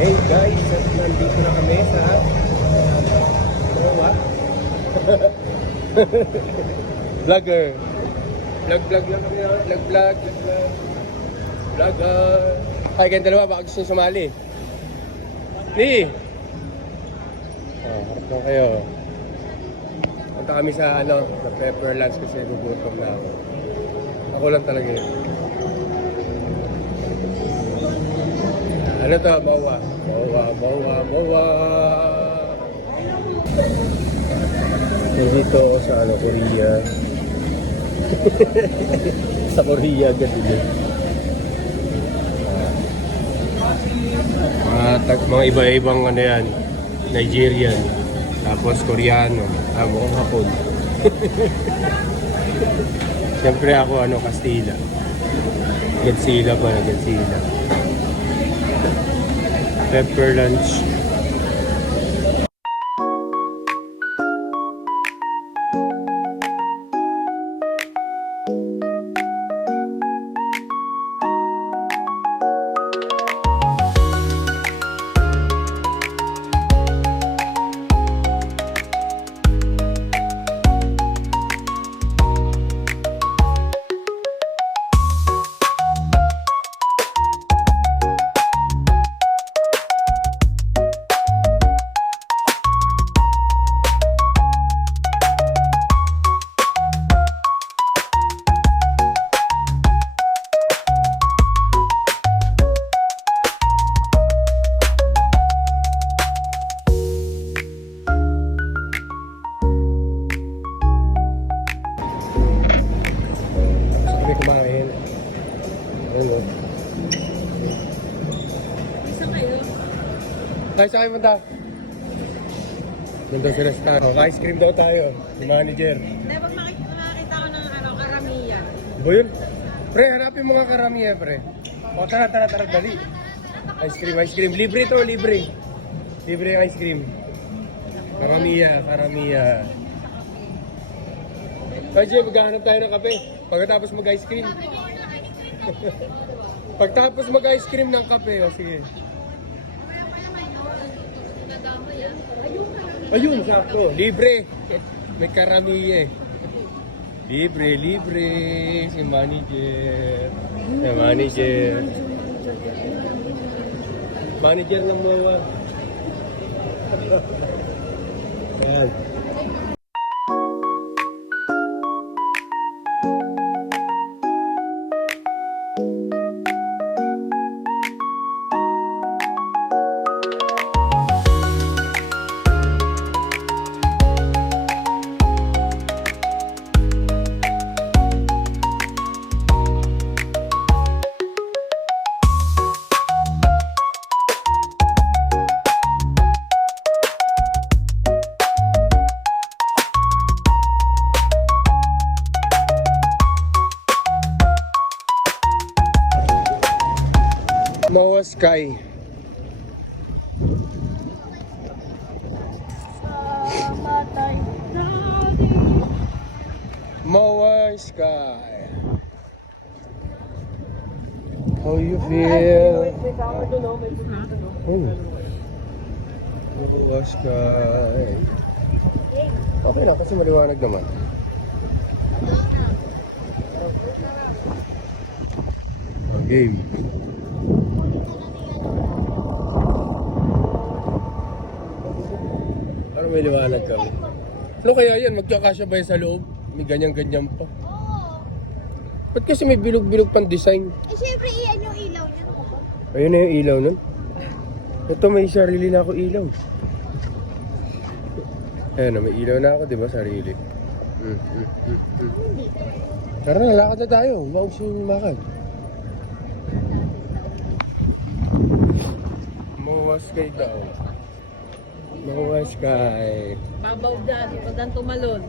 Hey guys, nandito na kami sa Moa. Vlogger. Vlog lang kami. Vlog. Vlogger. Ay, kayong dalawa, baka gusto nyo sumali. Ni! Harap lang kayo. Punta kami sa pepper lunch kasi gugutom na ako. Ako lang talaga yun. Ano to? Moa. Dito sa Korea. Sa Korea agad din. Mga iba-ibang yan. Nigerian. Tapos Koreano. Mukhang Hapon. Siyempre ako Kastila. Godzilla pa na Godzilla. Pepper lunch. Kumain. Ayun. Saan kayo? Tayo sa kayo punta. Nandun sa restaurant. Ice cream daw tayo. Si manager. Dapat makakita ko ng karamiya. Ba yun? Pre, hanapin mo nga karamiya, pre. O, tara, dali. Ice cream. Libre to, libre. Libre yung ice cream. Karamiya. Kaya maghahanap tayo ng kape. Pagkatapos mag-ice cream. Pagtapos mag-ice cream ng kape, sige. Ayun, sakto. Libre. May karamiya eh. Libre. Si manager. Manager ng Moa. Ayan. Moa Sky. Moa Sky. How you feel? Moa Sky. Okay lang kasi maliwanag naman. Game. Parang may liwanag kami. Ano kaya yan? Magkakasya ba yan sa loob? May ganyan-ganyan pa. Oo. Ba't kasi may bilog-bilog pang design? Eh, syempre, iyan yung ilaw niya. Ayun na yung ilaw nun. Ito may sarili na ako ilaw. Ayan na, may ilaw na ako, di ba? Sarili. Tara na, lakad na tayo. Maog siya yung makad. Moa Sky daw. Moa Sky. Babaw dyan, pag tumalon.